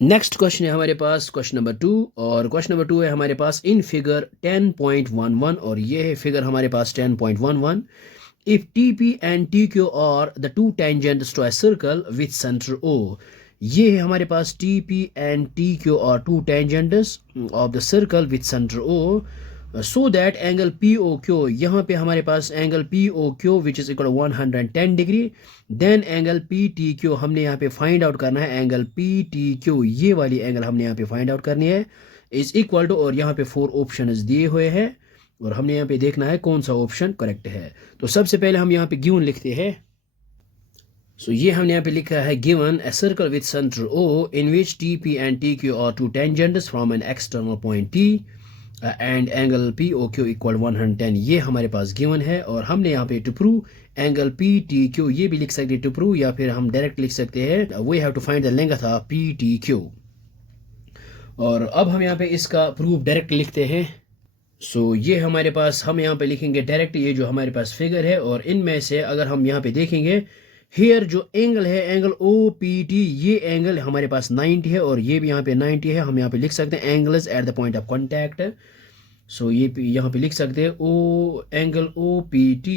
Next question है हमारे पास question number 2, और क्वेश्चन नंबर 2 है हमारे पास इन फिगर 10.11, और ये है फिगर हमारे पास 10.11। If TP and TQ are the two tangents to a circle with center O, ये है हमारे पास TP and TQ are two tangents of the circle with center O, so that angle POQ, यहाँ पे हमारे पास angle POQ which is equal to 110 degree, then angle PTQ हमने यहाँ पे फाइंड आउट करना है, एंगल PTQ ये वाली एंगल हमने यहाँ पे फाइंड आउट करनी है, इज इक्वल टू, और यहाँ पे 4 ऑप्शंस दिए हुए हैं और हमने यहाँ पे देखना है कौन सा ऑप्शन करेक्ट है। तो सबसे पहले हम यहाँ पे गिवन लिखते हैं। सो ये हमने यहाँ पे लिखा है given a circle with centre O in which TP and TQ are two tangents from an external point P and angle POQ equal 110, ये हमारे पास गिवन है। और हमने यहाँ पे टू प्रूव एंगल PTQ, ये भी लिख सकते हैं टू प्रूव, या फिर हम डायरेक्ट लिख सकते हैं we have to find the length of PTQ। और अब हम यहाँ पे इसका प्रूफ डायरेक्ट लिखते हैं। सो ये हमारे पास, हम यहाँ पे लिखेंगे डायरेक्ट ये जो हमारे पास फिगर है, और इनमें से अगर हम यहाँ पे देखेंगे हेयर जो एंगल है एंगल OPT, ये एंगल हमारे पास 90 है और ये भी यहाँ पे 90 है। हम यहाँ पे लिख सकते हैं angles at the point of contact. So ये यहाँ पे लिख सकते हैं O angle OPT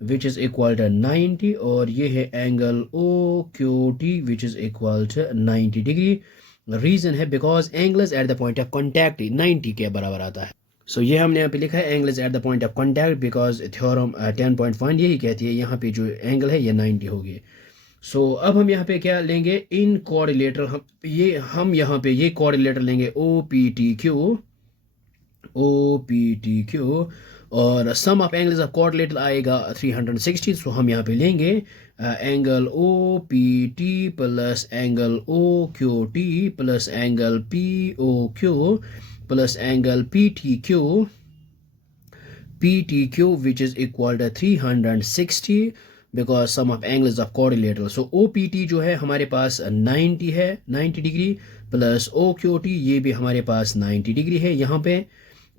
which is equal to 90, और ये है angle OQT which is equal to 90 degree. Reason है because angles at the point of contact 90 के बराबर आता है। सो ये हमने यहाँ पे लिखा है angles at the point of contact because theorem 10.1 यही कहती है यहाँ पे जो एंगल है ये 90 होगी। सो अब हम यहाँ पे क्या लेंगे इन कोऑर्डिनेटर, हम यहाँ पे ये कोऑर्डिनेटर लेंगे OPTQ, और सम ऑफ एंगल्स ऑफ कोऑर्डिनेटर आएगा 360। सो हम यहाँ पे लेंगे angle OPT plus angle OQT plus angle POQ plus angle PTQ which is equal to 360 because sum of angles of quadrilateral। so OPT जो है हमारे पास 90 है, 90 डिग्री, प्लस OQT ये भी हमारे पास 90 डिग्री है यहाँ पे,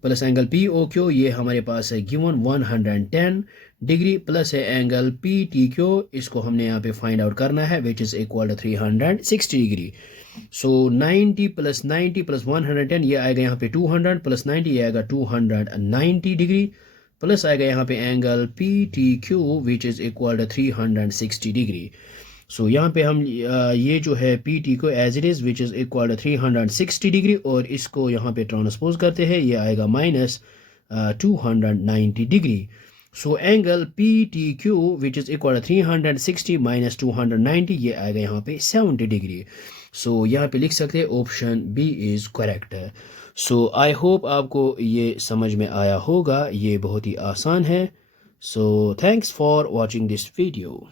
प्लस एंगल POQ ये हमारे पास है गिवन 110 डिग्री, प्लस है एंगल PTQ, इसको हमने यहाँ पे फाइंड आउट करना है which is equal to 360 degree. So 90 plus 90 plus 110 ये आएगा यहाँ पे 200, प्लस 90 ये आएगा 290 डिग्री, प्लस आएगा यहाँ पे angle PTQ which is equal to 360 degree. So यहाँ पे हम ये जो है PT को as it is which is equal to 360 degree, और इसको यहाँ पे ट्रांसपोज करते हैं, ये आएगा minus 290 degree. So angle PTQ which is equal to 360 minus 290 ये आएगा यहाँ पे 70 डिग्री। सो यहाँ पे लिख सकते हैं option B is correct. So I hope आपको ये समझ में आया होगा, ये बहुत ही आसान है। So thanks for watching this video.